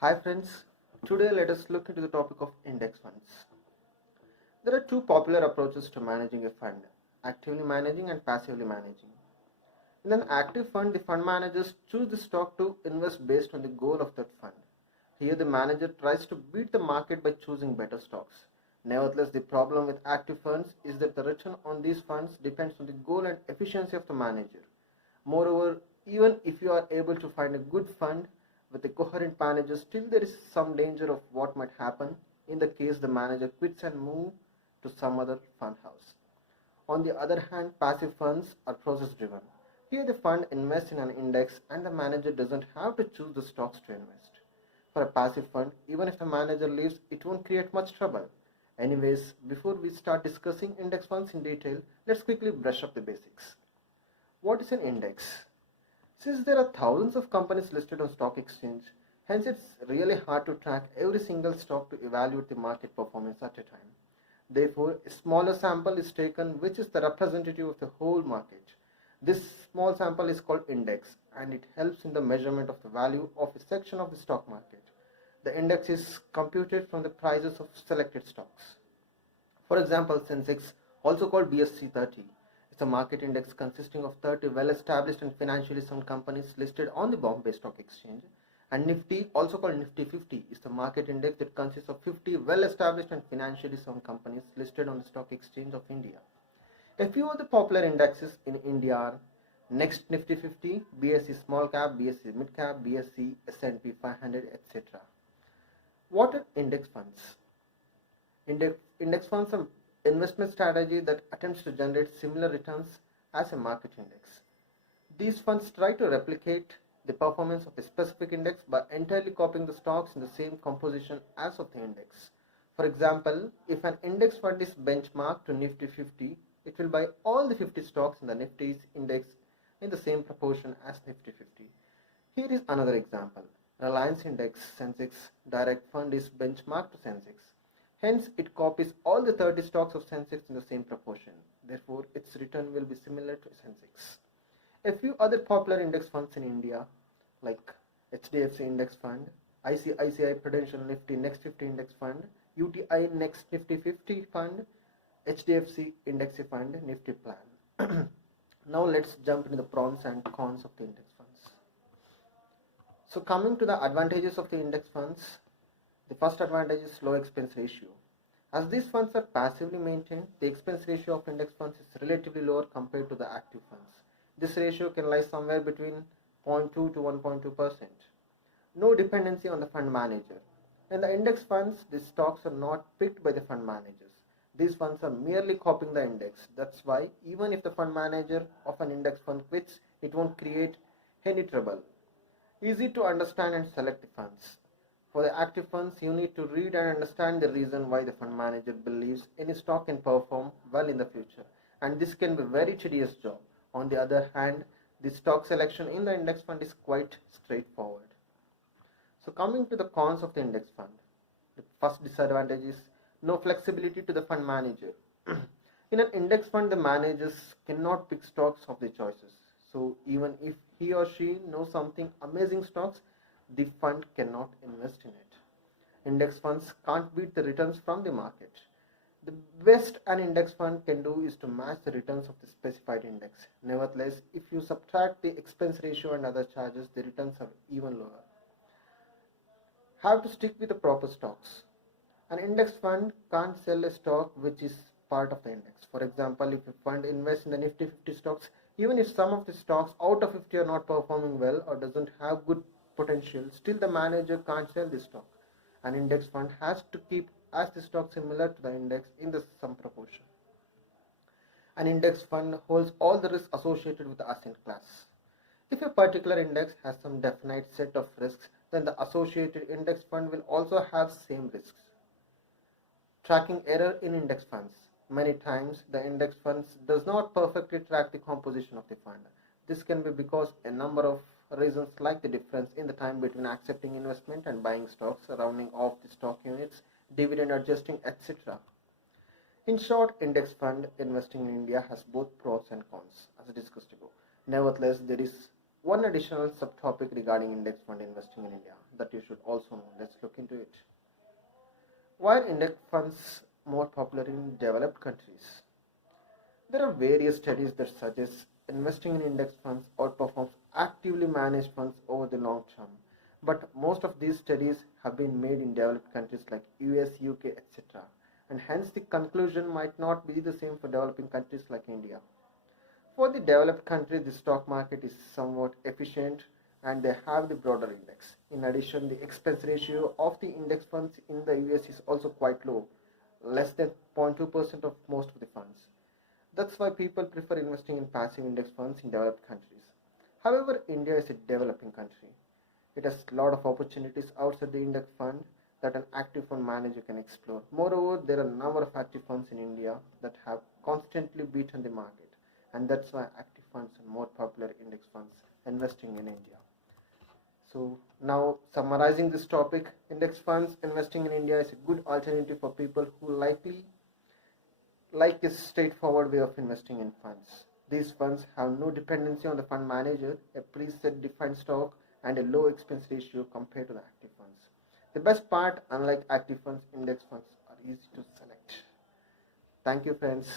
Hi friends, today let us look into the topic of index funds. There are two popular approaches to managing a fund, actively managing and passively managing. In an active fund, the fund managers choose the stock to invest based on the goal of that fund. Here the manager tries to beat the market by choosing better stocks. Nevertheless, the problem with active funds is that the return on these funds depends on the goal and efficiency of the manager. Moreover, even if you are able to find a good fund with a coherent manager, still there is some danger of what might happen in the case the manager quits and moves to some other fund house. On the other hand, passive funds are process driven. Here the fund invests in an index and the manager doesn't have to choose the stocks to invest. For a passive fund, even if the manager leaves, it won't create much trouble. Anyways, before we start discussing index funds in detail, let's quickly brush up the basics. What is an index? Since there are thousands of companies listed on stock exchange, hence it's really hard to track every single stock to evaluate the market performance at a time. Therefore, a smaller sample is taken which is the representative of the whole market. This small sample is called index and it helps in the measurement of the value of a section of the stock market. The index is computed from the prices of selected stocks. For example, Sensex, also called BSE 30, is a market index consisting of 30 well-established and financially sound companies listed on the Bombay Stock Exchange. And Nifty, also called Nifty 50, is the market index that consists of 50 well-established and financially sound companies listed on the Stock Exchange of India. A few of the popular indexes in India are Next Nifty 50, BSE Small Cap, BSE Mid Cap, BSE S&P 500, etc. What are index funds? Index funds are investment strategy that attempts to generate similar returns as a market index. These funds try to replicate the performance of a specific index by entirely copying the stocks in the same composition as of the index. For example, if an index fund is benchmarked to Nifty 50, it will buy all the 50 stocks in the Nifty's index in the same proportion as Nifty 50. Here is another example. Reliance Index Sensex Direct Fund is benchmarked to Sensex. Hence, it copies all the 30 stocks of Sensex in the same proportion. Therefore, its return will be similar to Sensex. A few other popular index funds in India like HDFC Index Fund, ICICI Prudential Nifty Next 50 Index Fund, UTI Next Nifty 50 Fund, HDFC Index Fund, Nifty Plan. Now let's jump into the pros and cons of the index funds. So coming to the advantages of the index funds, the first advantage is low expense ratio. As these funds are passively maintained, the expense ratio of index funds is relatively lower compared to the active funds. This ratio can lie somewhere between 0.2 to 1.2%. No dependency on the fund manager. In the index funds, the stocks are not picked by the fund managers. These funds are merely copying the index. That's why even if the fund manager of an index fund quits, it won't create any trouble. Easy to understand and select the funds. For the active funds, you need to read and understand the reason why the fund manager believes any stock can perform well in the future, and this can be a very tedious job. On the other hand, the stock selection in the index fund is quite straightforward. So coming to the cons of the index fund, the first disadvantage is no flexibility to the fund manager. In an index fund, the managers cannot pick stocks of their choices. So even if he or she knows something amazing stocks, the fund cannot invest in it. Index funds can't beat the returns from the market. The best an index fund can do is to match the returns of the specified index. Nevertheless, if you subtract the expense ratio and other charges, the returns are even lower. Have to stick with the proper stocks. An index fund can't sell a stock which is part of the index. For example, if a fund invests in the Nifty 50 stocks, even if some of the stocks out of 50 are not performing well or doesn't have good potential, still the manager can't sell the stock. An index fund has to keep as the stock similar to the index in the some proportion. An index fund holds all the risks associated with the asset class. If a particular index has some definite set of risks, then the associated index fund will also have same risks. Tracking error in index funds. Many times the index funds does not perfectly track the composition of the fund. This can be because a number of reasons like the difference in the time between accepting investment and buying stocks, rounding off the stock units, dividend adjusting, etc. In short, index fund investing in India has both pros and cons, as discussed above. Nevertheless, there is one additional subtopic regarding index fund investing in India that you should also know. Let's look into it. Why are index funds more popular in developed countries? There are various studies that suggest investing in index funds outperforms actively managed funds over the long term. But most of these studies have been made in developed countries like US, UK, etc. And hence the conclusion might not be the same for developing countries like India. For the developed countries, the stock market is somewhat efficient and they have the broader index. In addition, the expense ratio of the index funds in the US is also quite low, less than 0.2% of most of the funds. That's why people prefer investing in passive index funds in developed countries. However, India is a developing country. It has a lot of opportunities outside the index fund that an active fund manager can explore. Moreover, there are a number of active funds in India that have constantly beaten the market, and that's why active funds are more popular index funds investing in India. So now summarizing this topic, index funds investing in India is a good alternative for people who like a straightforward way of investing in funds. These funds have no dependency on the fund manager, a preset defined stock, and a low expense ratio compared to the active funds. The best part, unlike active funds, index funds are easy to select. Thank you, friends.